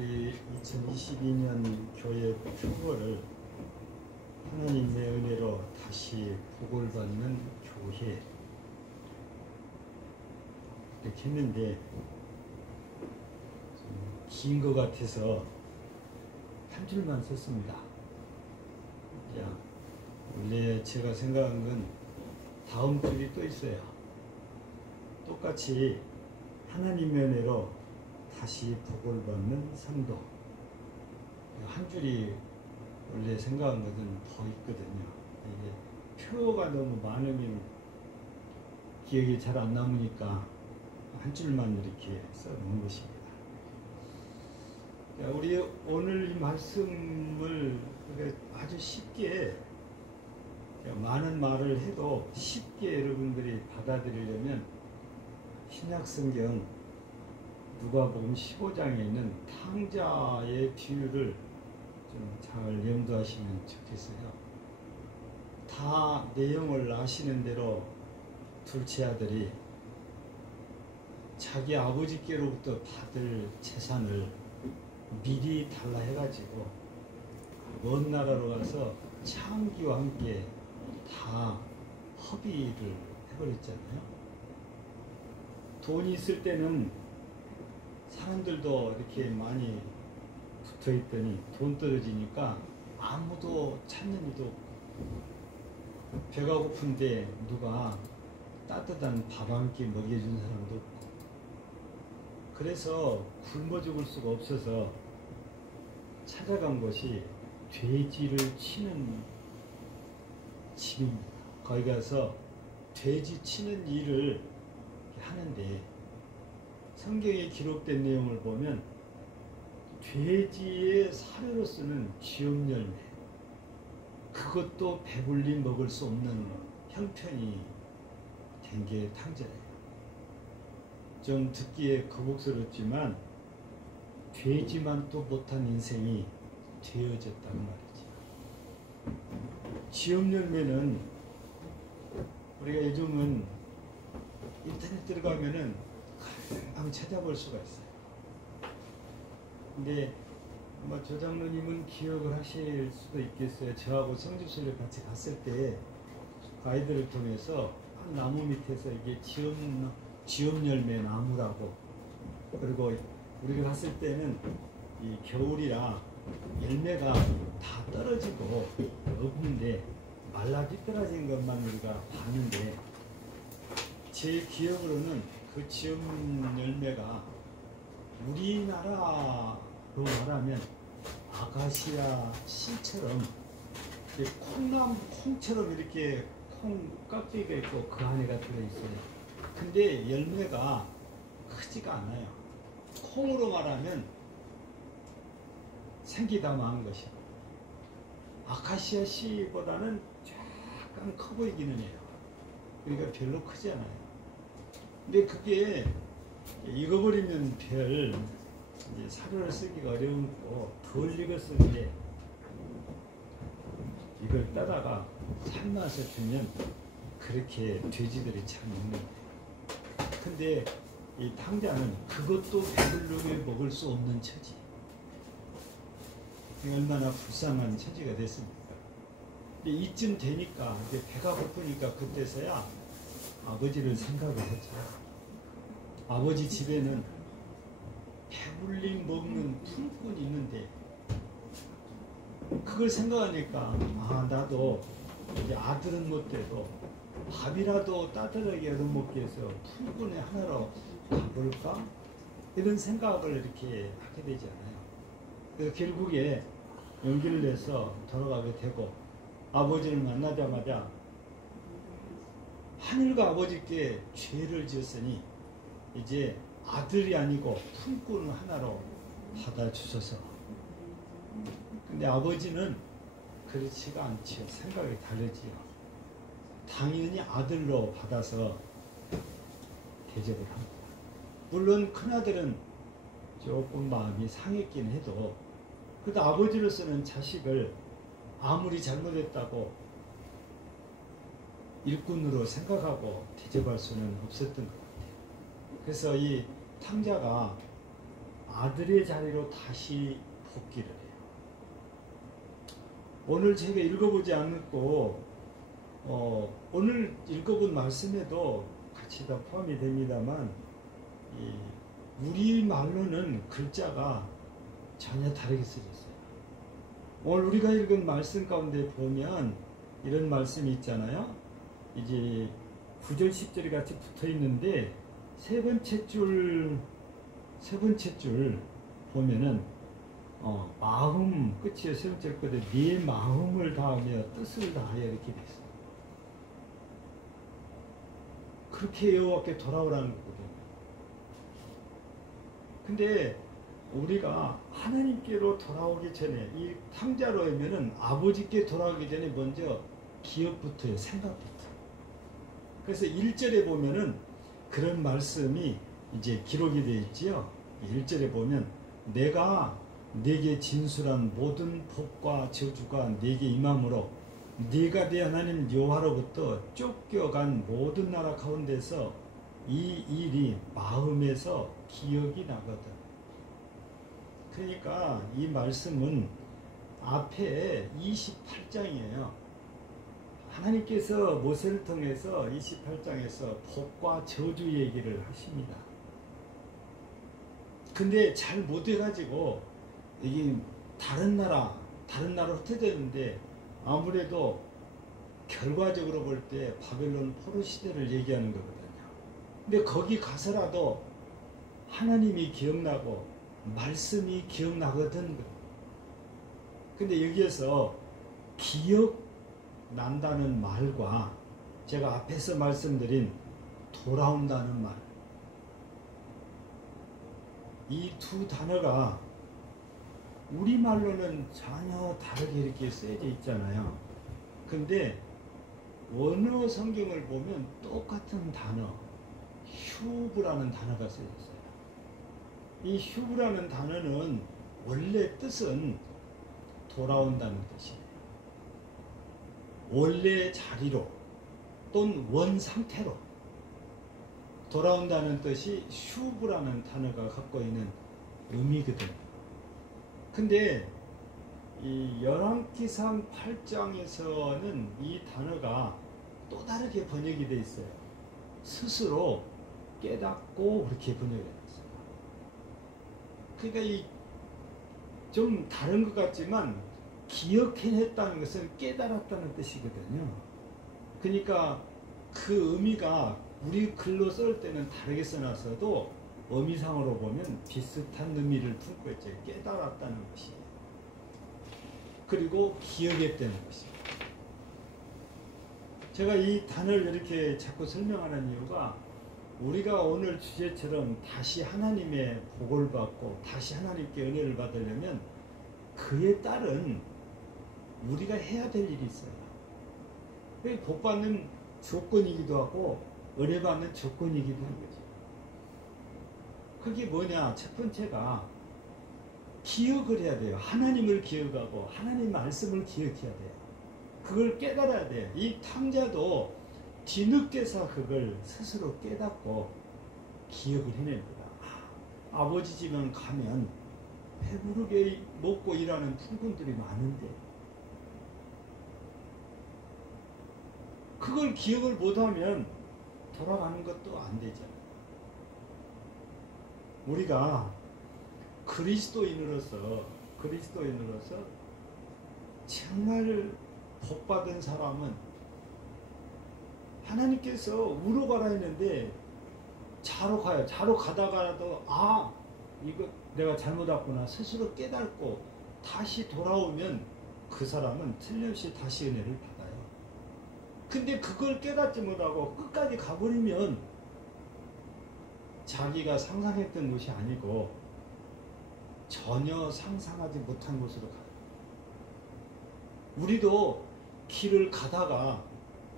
우리 2022년 교회 표어를 하나님의 은혜로 다시 복을 받는 교회 이렇게 했는데 긴 것 같아서 한 줄만 썼습니다. 자, 원래 제가 생각한 건 다음 줄이 또 있어요. 똑같이 하나님의 은혜로 다시 복을 받는 성도. 한 줄이 원래 생각한 것은 더 있거든요. 이게 표가 너무 많으면 기억이 잘 안 남으니까 한 줄만 이렇게 써놓은 것입니다. 우리 오늘 이 말씀을 아주 쉽게, 많은 말을 해도 쉽게 여러분들이 받아들이려면 신약성경 누가복음 15장에 있는 탕자의 비유를 좀 잘 염두하시면 좋겠어요. 다 내용을 아시는 대로 둘째 아들이 자기 아버지께로부터 받을 재산을 미리 달라 해가지고 먼 나라로 가서 창기와 함께 다 허비를 해버렸잖아요. 돈이 있을 때는 사람들도 이렇게 많이 붙어있더니 돈 떨어지니까 아무도 찾는 이도 없고, 배가 고픈데 누가 따뜻한 밥 한 끼 먹여준 사람도 없고, 그래서 굶어 죽을 수가 없어서 찾아간 곳이 돼지를 치는 집입니다. 거기 가서 돼지 치는 일을 하는데, 성경에 기록된 내용을 보면 돼지의 사료로 쓰는 쥐염열매, 그것도 배불리 먹을 수 없는 형편이 된 게 탕자예요. 좀 듣기에 거북스럽지만 돼지만 또 못한 인생이 되어졌단 말이지. 쥐염열매는 우리가 요즘은 인터넷 들어가면은 금방 찾아볼 수가 있어요. 근데 아마 조 장로님은 기억을 하실 수도 있겠어요. 저하고 성집소를 같이 갔을 때 가이드를 통해서 한 나무 밑에서 이게 쥐염열매 나무라고, 그리고 우리가 갔을 때는 이 겨울이라 열매가 다 떨어지고 없는데 말라 비떨어진 것만 우리가 봤는데, 제 기억으로는 그 쥐염열매가 우리나라로 말하면 아카시아 씨처럼 콩처럼 이렇게 콩 깍두기가 있고 그 안에가 들어있어요. 근데 열매가 크지가 않아요. 콩으로 말하면 생기다마한 것이고, 아카시아 씨보다는 약간 커 보이기는 해요. 그러니까 별로 크지 않아요. 근데 그게 익어버리면 별 사료를 쓰기가 어려운고 덜 익었는데 이걸 따다가 삶아서 주면 그렇게 돼지들이 잘 먹는 거예요. 근데 이 탕자는 그것도 배불르게 먹을 수 없는 처지. 얼마나 불쌍한 처지가 됐습니까? 근데 이쯤 되니까 이제 배가 고프니까 그때서야 아버지를 생각을 했죠. 아버지 집에는 배불리 먹는 품꾼이 있는데, 그걸 생각하니까 나도 이제 아들은 못돼도 밥이라도 따뜻하게 얻어먹기 위해서 품꾼의 하나로 가볼까? 이런 생각을 이렇게 하게 되지 않아요. 그래서 결국에 용기를 내서 돌아가게 되고, 아버지를 만나자마자 하늘과 아버지께 죄를 지었으니 이제 아들이 아니고 품꾼 하나로 받아주셔서. 근데 아버지는 그렇지가 않지요. 생각이 다르지요. 당연히 아들로 받아서 대접을 합니다. 물론 큰아들은 조금 마음이 상했긴 해도, 그래도 아버지로서는 자식을 아무리 잘못했다고 일꾼으로 생각하고 대접할 수는 없었던 것 같아요. 그래서 이 탕자가 아들의 자리로 다시 복귀를 해요. 오늘 제가 읽어보지 않고 오늘 읽어본 말씀에도 같이 다 포함이 됩니다만 우리 말로는 글자가 전혀 다르게 쓰였어요. 오늘 우리가 읽은 말씀 가운데 보면 이런 말씀이 있잖아요. 이제 9절 10절이 같이 붙어 있는데 세 번째 줄 보면은 마음 끝이에요. 세 번째 거데 네 마음을 다하며 뜻을 다하여 이렇게 돼 있어요. 그렇게 여호와께 돌아오라는 거거든요. 근데 우리가 하나님께로 돌아오기 전에 이 탕자로 하면은 아버지께 돌아오기 전에 먼저 기억부터요. 생각부터. 그래서 1절에 보면은 그런 말씀이 이제 기록이 되어 있지요. 1절에 보면 내가 네게 진술한 모든 복과 저주가 네게 임함으로 네가 네 하나님 여호와로부터 쫓겨간 모든 나라 가운데서 이 일이 마음에서 기억이 나거든. 그러니까 이 말씀은 앞에 28장이에요. 하나님께서 모세를 통해서 28장에서 복과 저주 얘기를 하십니다. 근데 잘 못해가지고 이게 다른 나라로 흩어졌는데 아무래도 결과적으로 볼 때 바벨론 포로 시대를 얘기하는 거거든요. 근데 거기 가서라도 하나님이 기억나고 말씀이 기억나거든. 근데 여기에서 기억난다는 말과 제가 앞에서 말씀드린 돌아온다는 말, 이 두 단어가 우리말로는 전혀 다르게 이렇게 쓰여져 있잖아요. 근데 원어 성경을 보면 똑같은 단어, 휴브라는 단어가 쓰여있어요. 이 휴브라는 단어는 원래 뜻은 돌아온다는 뜻이에요. 원래 자리로 또는 원 상태로 돌아온다는 뜻이 휴브라는 단어가 갖고 있는 의미거든요. 근데 이 열왕기상 8장에서는 이 단어가 또 다르게 번역이 되어 있어요. 스스로 깨닫고 그렇게 번역이 되어 있어요. 그러니까 이 좀 다른 것 같지만 기억해냈다는 것은 깨달았다는 뜻이거든요. 그러니까 그 의미가 우리 글로 쓸 때는 다르게 써놨어도 의미상으로 보면 비슷한 의미를 품고 있죠. 깨달았다는 것이에요. 그리고 기억했다는 것이에요. 제가 이 단어를 이렇게 자꾸 설명하는 이유가 우리가 오늘 주제처럼 다시 하나님의 복을 받고 다시 하나님께 은혜를 받으려면 그에 따른 우리가 해야 될 일이 있어요. 복 받는 조건이기도 하고 은혜 받는 조건이기도 한 거죠. 그게 뭐냐? 첫 번째가 기억을 해야 돼요. 하나님을 기억하고 하나님 말씀을 기억해야 돼요. 그걸 깨달아야 돼요. 이 탕자도 뒤늦게서 그걸 스스로 깨닫고 기억을 해냅니다. 아버지 집에 가면 배부르게 먹고 일하는 풍군들이 많은데 그걸 기억을 못하면 돌아가는 것도 안 되잖아요. 우리가 그리스도인으로서 정말 복받은 사람은 하나님께서 우로 가라 했는데 자로 가요. 자로 가다가도 이거 내가 잘못 왔구나 스스로 깨닫고 다시 돌아오면 그 사람은 틀림없이 다시 은혜를 받아요. 근데 그걸 깨닫지 못하고 끝까지 가버리면 자기가 상상했던 곳이 아니고 전혀 상상하지 못한 곳으로 가요. 우리도 길을 가다가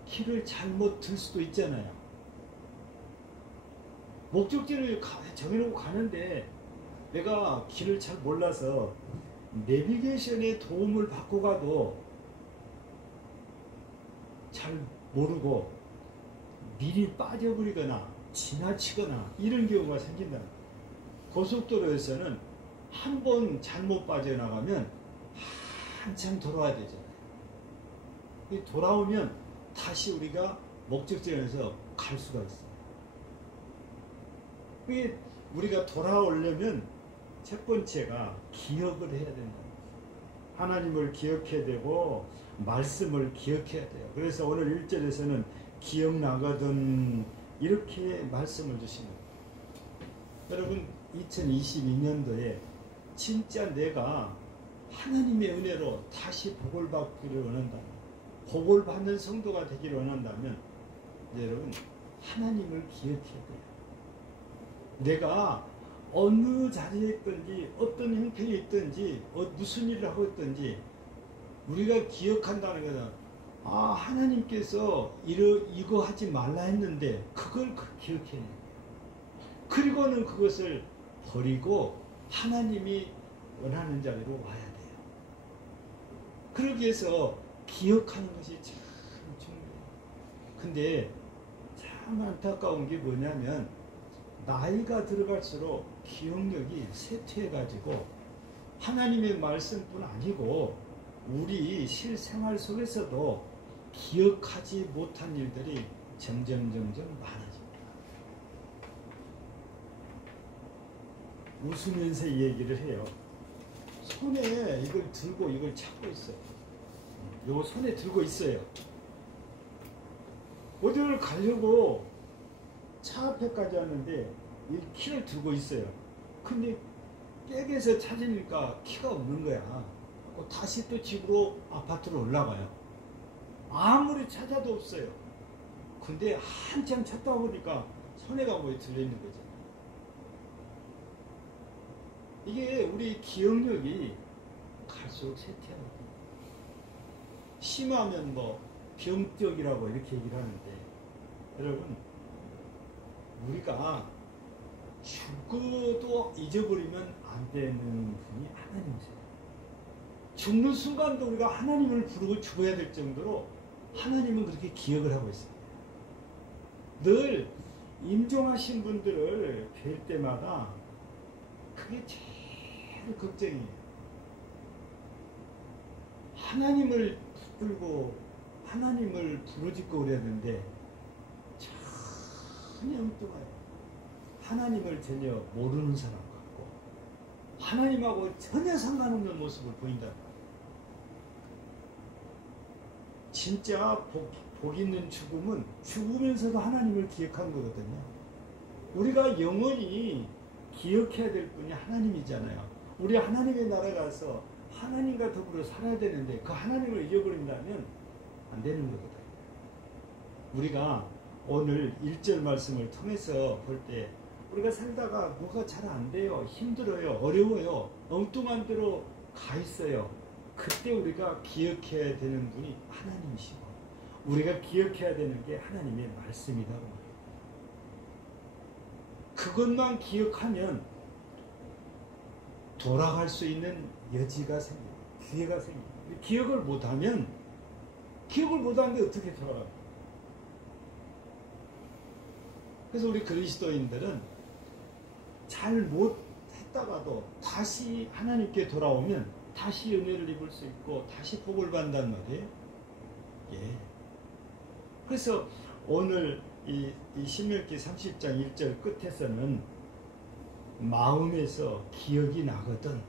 길을 잘못 들 수도 있잖아요. 목적지를 정해놓고 가는데 내가 길을 잘 몰라서 내비게이션의 도움을 받고 가도 잘 모르고 미리 빠져버리거나 지나치거나 이런 경우가 생긴다. 고속도로에서는 한 번 잘못 빠져나가면 한참 돌아와야 되잖아요. 돌아오면 다시 우리가 목적지에서 갈 수가 있어요. 우리가 돌아오려면 첫 번째가 기억을 해야 된다. 하나님을 기억해야 되고 말씀을 기억해야 돼요. 그래서 오늘 1절에서는 기억나거든 이렇게 말씀을 주십니다. 여러분 2022년도에 진짜 내가 하나님의 은혜로 다시 복을 받기를 원한다면, 복을 받는 성도가 되기를 원한다면 여러분 하나님을 기억해야 돼요. 내가 어느 자리에 있든지 어떤 형편이 있든지 무슨 일을 하고 있든지 우리가 기억한다는 것은 하나님께서 이거 하지 말라 했는데 그걸 기억해내요. 그리고는 그것을 버리고 하나님이 원하는 자리로 와야 돼요. 그러기 위해서 기억하는 것이 참 중요해요. 근데 참 안타까운 게 뭐냐면 나이가 들어갈수록 기억력이 쇠퇴해가지고 하나님의 말씀뿐 아니고 우리 실생활 속에서도 기억하지 못한 일들이 점점 많아집니다. 웃으면서 이 얘기를 해요. 손에 이걸 들고 이걸 찾고 있어요. 요거 손에 들고 있어요. 어디를 가려고 차 앞에까지 왔는데 이 키를 들고 있어요. 근데 백에서 찾으니까 키가 없는 거야. 다시 또 집으로 아파트로 올라가요. 아무리 찾아도 없어요. 근데 한참 찾다 보니까 손에가 뭐에 들려있는 거죠. 이게 우리 기억력이 갈수록 쇠퇴하거든요. 심하면 병적이라고 이렇게 얘기를 하는데 여러분 우리가 죽어도 잊어버리면 안 되는 분이 하나님이세요. 죽는 순간도 우리가 하나님을 부르고 죽어야 될 정도로 하나님은 그렇게 기억을 하고 있습니다. 늘 임종하신 분들을 뵐 때마다 그게 제일 걱정이에요. 하나님을 붙들고 하나님을 부르짖고 그래야 되는데 전혀 엉뚱해요. 하나님을 전혀 모르는 사람 같고 하나님하고 전혀 상관없는 모습을 보인다. 진짜 복 있는 죽음은 죽으면서도 하나님을 기억하는 거거든요. 우리가 영원히 기억해야 될 분이 하나님이잖아요. 우리 하나님의 나라 가서 하나님과 더불어 살아야 되는데 그 하나님을 잊어버린다면 안 되는 거거든요. 우리가 오늘 1절 말씀을 통해서 볼 때 우리가 살다가 뭐가 잘 안 돼요. 힘들어요. 어려워요. 엉뚱한 데로 가 있어요. 그때 우리가 기억해야 되는 분이 하나님이시고 우리가 기억해야 되는 게 하나님의 말씀이다. 그것만 기억하면 돌아갈 수 있는 여지가 생겨요. 기회가 생겨요. 기억을 못하는데 어떻게 돌아가요? 그래서 우리 그리스도인들은 잘못했다가도 다시 하나님께 돌아오면 다시 은혜를 입을 수 있고 다시 복을 받는단 말이에요. 예. 그래서 오늘 이 신명기 30장 1절 끝에서는 마음에서 기억이 나거든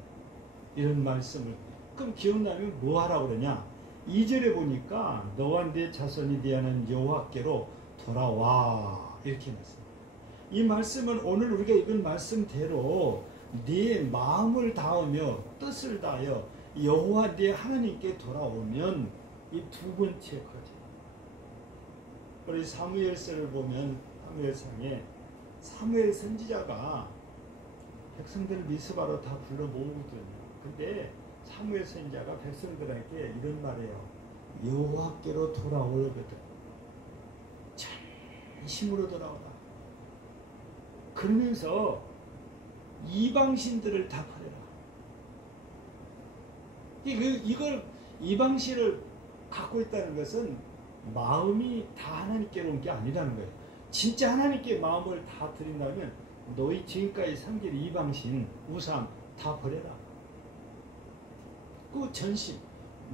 이런 말씀을 그럼 기억나면 뭐 하라고 그러냐 2절에 보니까 너와 네 자손이 대하는 여호와께로 돌아와 이렇게 말씀합니다. 이 말씀은 오늘 우리가 읽은 말씀대로 네 마음을 다하며 뜻을 다하여 여호와 네 하나님께 돌아오면 이 두 번째 거죠. 우리 사무엘서를 보면 사무엘상에 사무엘 선지자가 백성들을 미스바로 다 불러 모으거든요. 근데 사무엘 선지자가 백성들에게 이런 말이에요. 여호와께로 돌아오거든. 진심으로 돌아오라. 그러면서 이방신들을 다 버려라. 이걸 이방신을 갖고 있다는 것은 마음이 다 하나님께로 온 게 아니라는 거예요. 진짜 하나님께 마음을 다 드린다면 너희 지금까지 섬길 이방신, 우상 다 버려라. 그 전심,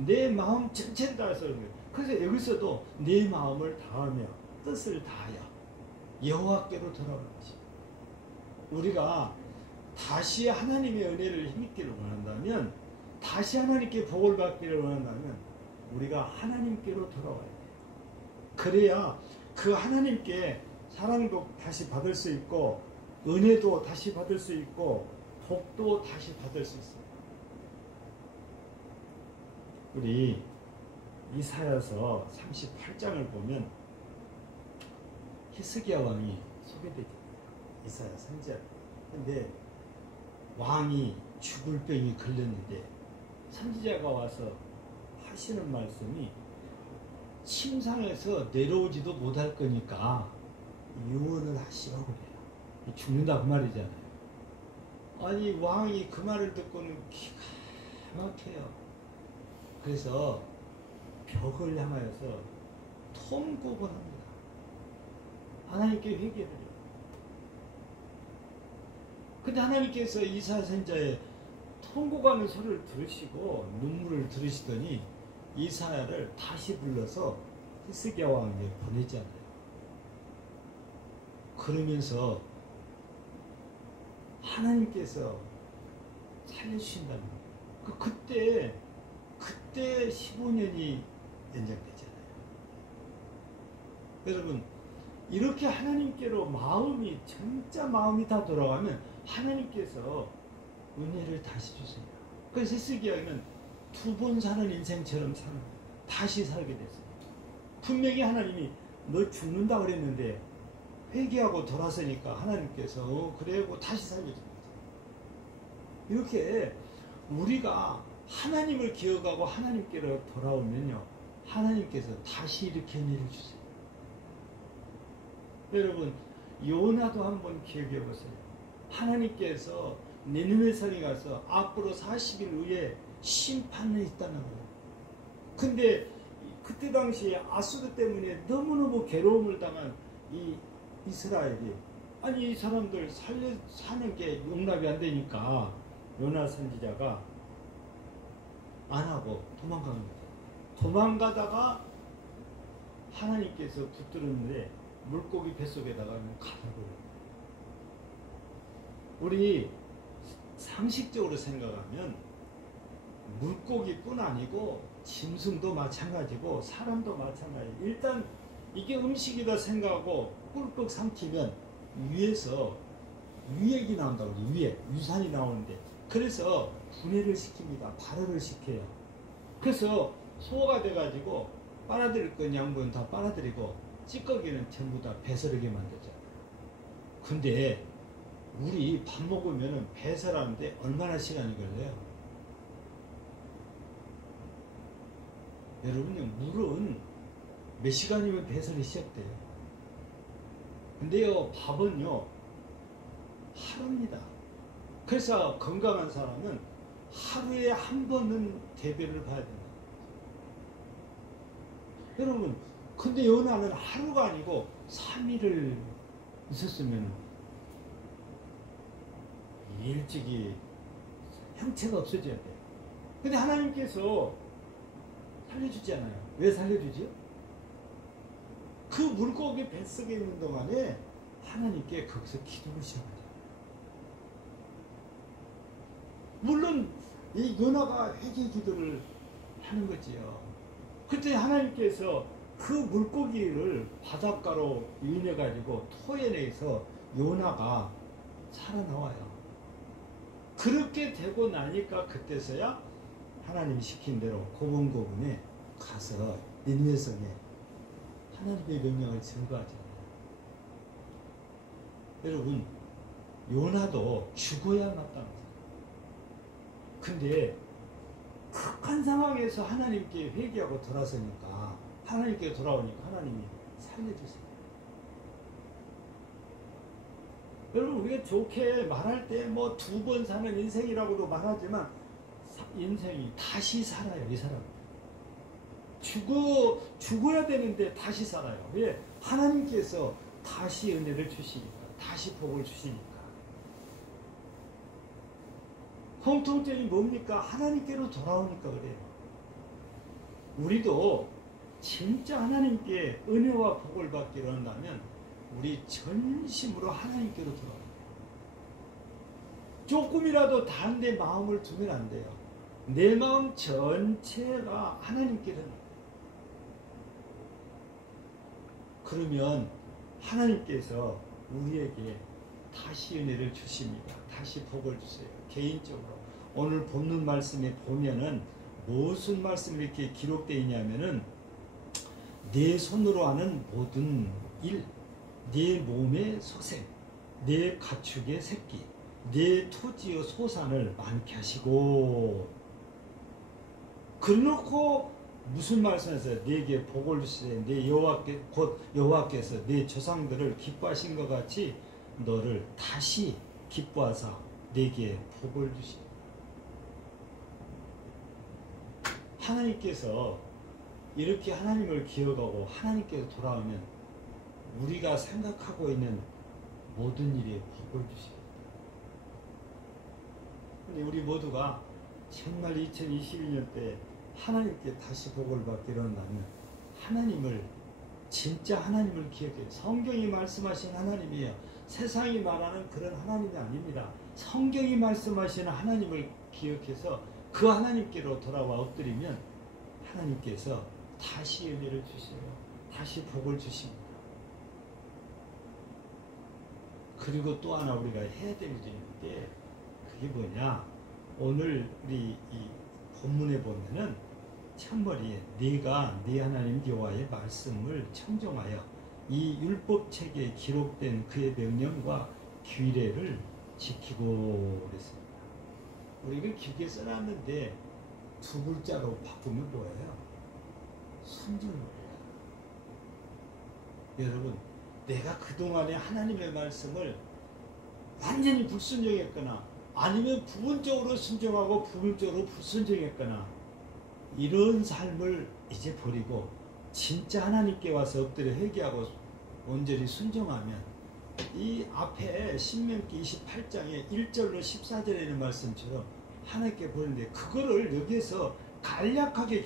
내 마음 전체를 다해서 그런 거예요. 그래서 여기서도 내 마음을 다하며 뜻을 다하여 여호와께로 돌아오는 것입니다. 우리가 다시 하나님의 은혜를 힘입기를 원한다면, 다시 하나님께 복을 받기를 원한다면 우리가 하나님께로 돌아와야 돼요. 그래야 그 하나님께 사랑도 다시 받을 수 있고, 은혜도 다시 받을 수 있고, 복도 다시 받을 수 있어요. 우리 이사야서 38장을 보면 히스기야 왕이 소개되잖아요. 이사야 선지자. 근데 왕이 죽을 병이 걸렸는데 선지자가 와서 하시는 말씀이 침상에서 내려오지도 못할 거니까 유언을 하시라고 그래요. 죽는다 그 말이잖아요. 아니 왕이 그 말을 듣고는 기가 막혀요. 그래서 벽을 향하여서 통곡을 합니다. 하나님께 회개를 해요. 근데 하나님께서 이사야 선지자의 통곡하는 소리를 들으시고 눈물을 들으시더니 이사야를 다시 불러서 히스기야 왕에게 보내잖아요. 그러면서 하나님께서 살려주신다는 거예요. 그때 15년이 연장되잖아요. 여러분, 이렇게 하나님께로 진짜 마음이 다 돌아가면 하나님께서 은혜를 다시 주세요. 그래서 히스기야는 2번 사는 인생처럼 사는 거예요. 다시 살게 됐어요. 분명히 하나님이 너 죽는다 그랬는데 회개하고 돌아서니까 하나님께서 그래고 다시 살려준 거죠. 이렇게 우리가 하나님을 기억하고 하나님께로 돌아오면요, 하나님께서 다시 이렇게 은혜를 주세요. 여러분, 요나도 한번 기억해 보세요. 하나님께서 니느웨 성에 가서 앞으로 40일 후에 심판이 있다는 거예요. 근데 그때 당시에 아수르 때문에 너무너무 괴로움을 당한 이 이스라엘이, 아니 이 사람들 사는 게 용납이 안 되니까 요나 선지자가 안 하고 도망간 거예요. 도망가다가 하나님께서 붙들었는데 물고기 뱃속에다가 가둬버려요. 우리 상식적으로 생각하면 물고기뿐 아니고 짐승도 마찬가지고 사람도 마찬가지예요. 일단 이게 음식이다 생각하고 꿀꺽 삼키면 위에서 위액이 나온다고 그래요. 유산이 나오는데, 그래서 분해를 시킵니다. 발효를 시켜요. 그래서 소화가 돼가지고 빨아들일 건 양분은 다 빨아들이고 찌꺼기는 전부 다 배설하게 만들잖아요. 근데 우리 밥 먹으면 배설하는데 얼마나 시간이 걸려요? 여러분요, 물은 몇 시간이면 배설이 시작돼요. 근데요, 밥은요, 하루입니다. 그래서 건강한 사람은 하루에 한 번은 대변을 봐야 된다. 여러분, 근데 요나는 하루가 아니고 3일을 있었으면 일찍이 형체가 없어져야 돼요. 근데 하나님께서 살려주잖아요. 왜 살려주지요? 그 물고기 뱃속에 있는 동안에 하나님께 거기서 기도를 시작하죠. 물론 이 요나가 회개 기도를 하는 거지요. 그때 하나님께서 그 물고기를 바닷가로 인해가지고 토해내서 요나가 살아나와요. 그렇게 되고 나니까 그때서야 하나님이 시킨 대로 고분고분에 가서 니느웨 성에 하나님의 명령을 증거하잖아요. 여러분, 요나도 죽어야 마땅한 사람. 근데 극한 상황에서 하나님께 회개하고 돌아서니까, 하나님께 돌아오니까 하나님이 살려주세요. 여러분, 우리가 좋게 말할 때 뭐 2번 사는 인생이라고도 말하지만 인생이 다시 살아요. 이 사람 죽어야 되는데 다시 살아요. 왜? 하나님께서 다시 은혜를 주시니까, 다시 복을 주시니까. 공통점이 뭡니까? 하나님께로 돌아오니까 그래요. 우리도 진짜 하나님께 은혜와 복을 받기로 한다면 우리 전심으로 하나님께로 돌아옵니다. 조금이라도 다른 데 마음을 두면 안 돼요. 내 마음 전체가 하나님께로. 그러면 하나님께서 우리에게 다시 은혜를 주십니다. 다시 복을 주세요. 개인적으로. 오늘 본문 말씀에 보면은 무슨 말씀이 이렇게 기록되어 있냐면은 내 손으로 하는 모든 일, 내 몸의 소생, 내 가축의 새끼, 내 토지의 소산을 많게 하시고, 그래놓고 무슨 말씀에서 내게 복을 주시되 내 여호와께 곧 여호와께서 내 조상들을 기뻐하신 것 같이 너를 다시 기뻐하사 내게 복을 주시니. 하나님께서 이렇게 하나님을 기억하고 하나님께서 돌아오면 우리가 생각하고 있는 모든 일에 복을 주십니다. 근데 우리 모두가 정말 2021년 때 하나님께 다시 복을 받기로 한다면 하나님을, 진짜 하나님을 기억해요. 성경이 말씀하신 하나님이에요. 세상이 말하는 그런 하나님이 아닙니다. 성경이 말씀하시는 하나님을 기억해서 그 하나님께로 돌아와 엎드리면 하나님께서 다시 은혜를 주세요. 다시 복을 주십니다. 그리고 또 하나 우리가 해야 될 일이 있는데 그게 뭐냐? 오늘 우리 이 본문에 보면은 참머리에 네가 네 하나님 여호와의 말씀을 청정하여 이 율법책에 기록된 그의 명령과 규례를 지키고 그랬습니다. 우리가 길게 써놨는데 두 글자로 바꾸면 뭐예요? 순종이에요. 여러분, 내가 그동안에 하나님의 말씀을 완전히 불순종했거나 아니면 부분적으로 순종하고 부분적으로 불순종했거나 이런 삶을 이제 버리고 진짜 하나님께 와서 엎드려 회개하고 온전히 순종하면 이 앞에 신명기 28장에 1절로 14절에 있는 말씀처럼 하나님께 보는데 그거를 여기에서 간략하게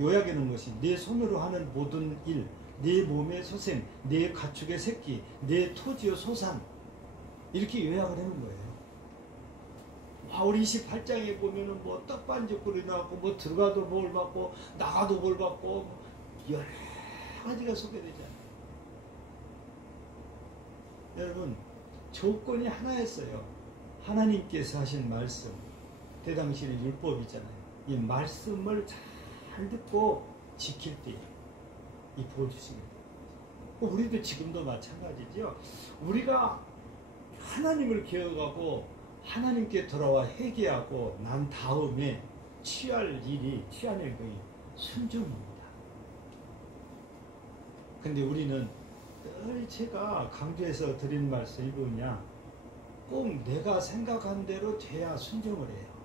요약해 놓은 것이 내 손으로 하는 모든 일, 내 몸의 소생, 내 가축의 새끼, 내 토지의 소산 이렇게 요약을 해놓은 거예요. 우리 28장에 보면은 뭐 떡반죽거리 나왔고 뭐 들어가도 뭘 받고 나가도 뭘 받고 여러 가지가 소개되잖아요. 여러분 조건이 하나였어요. 하나님께서 하신 말씀, 그 당시에는 율법이잖아요. 이 말씀을 잘 듣고 지킬 때 이 복을 주십니다. 우리도 지금도 마찬가지죠. 우리가 하나님을 기억하고 하나님께 돌아와 회개하고 난 다음에 취할 행동이 순종입니다. 근데 우리는 늘 제가 강조해서 드린 말씀이 뭐냐? 꼭 내가 생각한 대로 돼야 순종을 해요.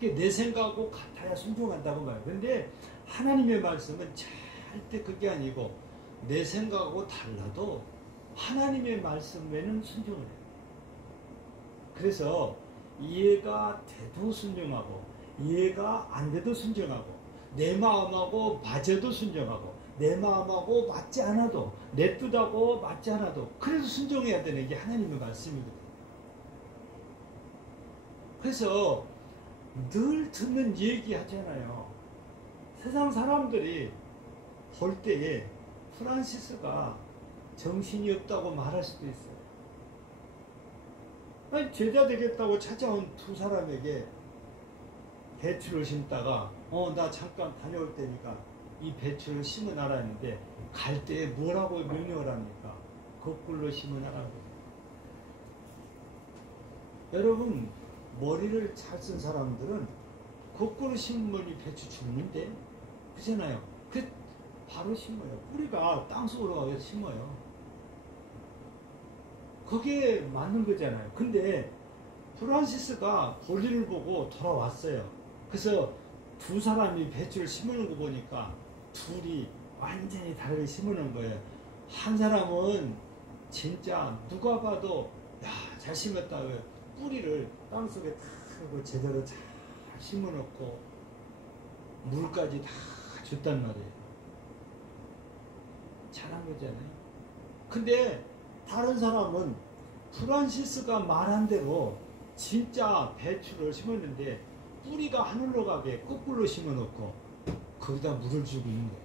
내 생각하고 같아야 순종한다고 말해요. 근데 하나님의 말씀은 절대 그게 아니고 내 생각하고 달라도 하나님의 말씀에는 순종을 해요. 그래서 이해가 돼도 순종하고 이해가 안 돼도 순종하고 내 마음하고 맞아도 순종하고 내 마음하고 맞지 않아도 내 뜻하고 맞지 않아도 그래도 순종해야 되는 게 하나님의 말씀이거든요. 그래서 늘 듣는 얘기 하잖아요. 세상 사람들이 볼 때에 프란시스가 정신이 없다고 말할 수도 있어요. 아니, 제자 되겠다고 찾아온 두 사람에게 배추를 심다가 나 잠깐 다녀올 테니까 이 배추를 심어놔라 했는데 갈 때에 뭐라고 명령을 합니까? 거꾸로 심어놔라고. 여러분 머리를 잘 쓴 사람들은 거꾸로 심으면 이 배추 죽는데 그렇잖아요. 그 바로 심어요. 뿌리가 땅속으로 가서 심어요. 그게 맞는 거잖아요. 근데 프란시스가 볼일을 보고 돌아왔어요. 그래서 두 사람이 배추를 심는 거 보니까 둘이 완전히 다르게 심는 거예요. 한 사람은 진짜 누가 봐도 야, 잘 심었다. 뿌리를 땅속에 다 하고 제대로 잘 심어놓고 물까지 다 줬단 말이에요. 잘한 거잖아요. 근데 다른 사람은 프란시스가 말한 대로 진짜 배추를 심었는데 뿌리가 하늘로 가게 거꾸로 심어놓고 거기다 물을 주고 있는 거예요.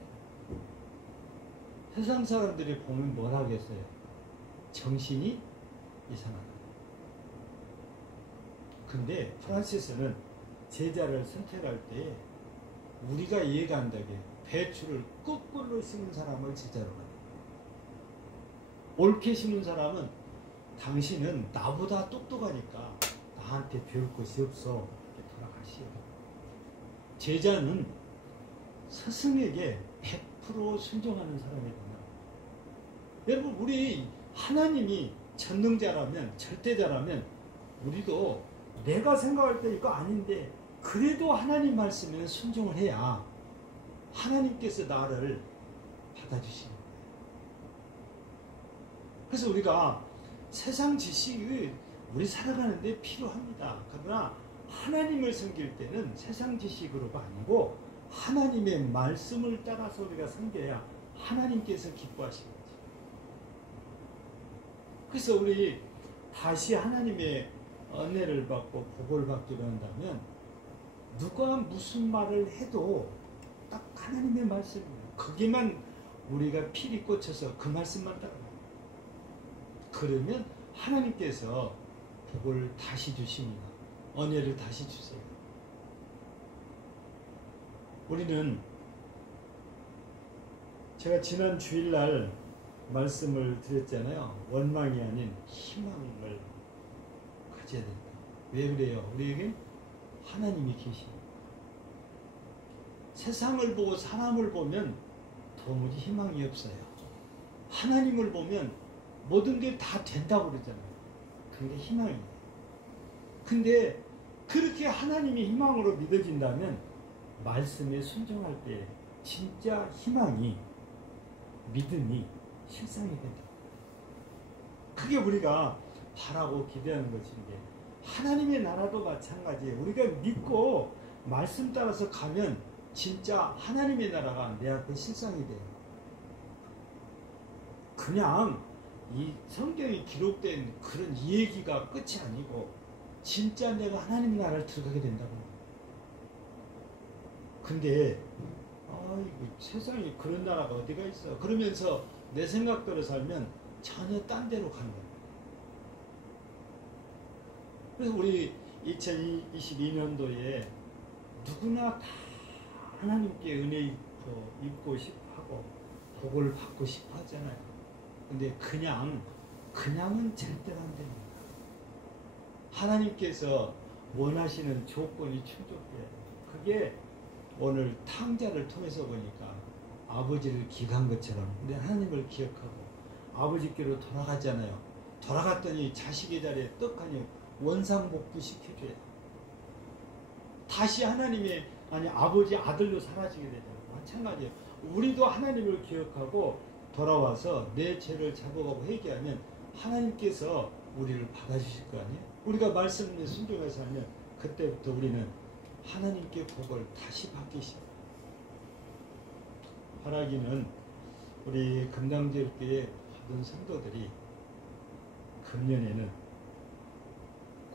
세상 사람들이 보면 뭘 하겠어요? 정신이 이상하다. 근데 프란시스는 제자를 선택할 때 우리가 이해가 안 되게 배추를 거꾸로 심은 사람을 제자로 가요. 옳게 심은 사람은 당신은 나보다 똑똑하니까 나한테 배울 것이 없어. 이렇게 돌아가시오. 제자는 스승에게 100% 순종하는 사람이구나. 여러분, 우리 하나님이 전능자라면, 절대자라면 우리도 내가 생각할 때 이거 아닌데 그래도 하나님 말씀에 순종을 해야 하나님께서 나를 받아주시는 거예요. 그래서 우리가 세상 지식이 우리 살아가는데 필요합니다. 그러나 하나님을 섬길 때는 세상 지식으로가 아니고 하나님의 말씀을 따라서 우리가 섬겨야 하나님께서 기뻐하시는 거죠. 그래서 우리 다시 하나님의 은혜를 받고 복을 받기로 한다면 누가 무슨 말을 해도 딱 하나님의 말씀이에요. 거기만 우리가 필이 꽂혀서 그 말씀만 따라가요. 그러면 하나님께서 복을 다시 주십니다. 은혜를 다시 주세요. 우리는 제가 지난 주일날 말씀을 드렸잖아요. 원망이 아닌 희망을 가져야 된다. 왜 그래요? 우리에게 하나님이 계십니다. 세상을 보고 사람을 보면 도무지 희망이 없어요. 하나님을 보면 모든 게 다 된다고 그러잖아요. 그게 희망이에요. 근데 그렇게 하나님이 희망으로 믿어진다면 말씀에 순종할 때 진짜 희망이, 믿음이 실상이 된다. 그게 우리가 바라고 기대하는 것인데 하나님의 나라도 마찬가지예요. 우리가 믿고 말씀 따라서 가면 진짜 하나님의 나라가 내 앞에 실상이 돼요. 그냥 이 성경에 기록된 그런 얘기가 끝이 아니고 진짜 내가 하나님의 나라를 들어가게 된다고. 근데 세상에 그런 나라가 어디가 있어? 그러면서 내 생각대로 살면 전혀 딴 데로 가는 거예요. 그래서 우리 2022년도에 누구나 다 하나님께 은혜 입고 싶어 하고 복을 받고 싶어 하잖아요. 근데 그냥은 절대로 안 됩니다. 하나님께서 원하시는 조건이 충족돼야 돼요. 그게 오늘 탕자를 통해서 보니까 아버지를 기억한 것처럼 근데 하나님을 기억하고 아버지께로 돌아가잖아요. 돌아갔더니 자식의 자리에 떡하니 원상복구 시켜줘요. 다시 하나님의 아버지 아들로 사라지게 되잖아요. 마찬가지예요. 우리도 하나님을 기억하고 돌아와서 내 죄를 자복하고 회개하면 하나님께서 우리를 받아주실 거 아니에요? 우리가 말씀에 순종해서 하면 그때부터 우리는 하나님께 복을 다시 받기 시작해요. 바라기는 우리 금남제일교회 모든 성도들이 금년에는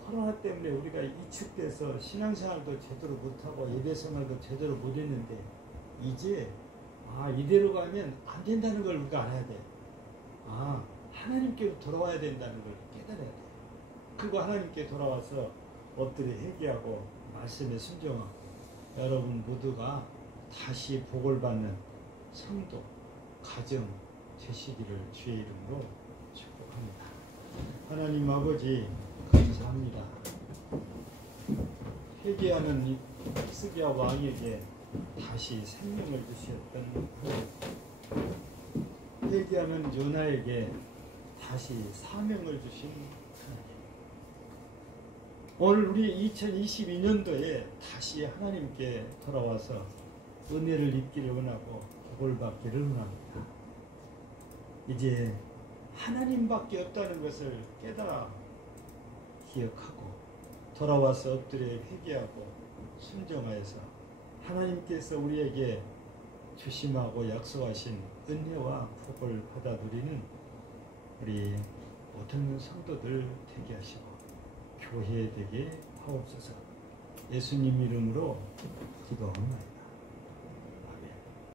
코로나 때문에 우리가 위축돼서 신앙생활도 제대로 못하고 예배생활도 제대로 못했는데 이제 이대로 가면 안 된다는 걸 우리가 알아야 돼. 하나님께로 돌아와야 된다는 걸 깨달아야 돼. 그리고 하나님께 돌아와서 엎드려 회개하고 말씀에 순종하고 여러분 모두가 다시 복을 받는 성도, 가정 되시기를 주의 이름으로 축복합니다. 하나님 아버지 감사합니다. 회개하는 히스기야 왕에게 다시 생명을 주셨던 회개하는 요나에게 다시 사명을 주신 하나님. 오늘 우리 2022년도에 다시 하나님께 돌아와서 은혜를 입기를 원하고 복을 받기를 원합니다. 이제 하나님밖에 없다는 것을 깨달아 기억하고 돌아와서 엎드려 회개하고 순종하여서 하나님께서 우리에게 주심하고 약속하신 은혜와 복을 받아 누리는 우리 모든 성도들 되게 하시고 교회 되게 하옵소서. 예수님 이름으로 기도합니다.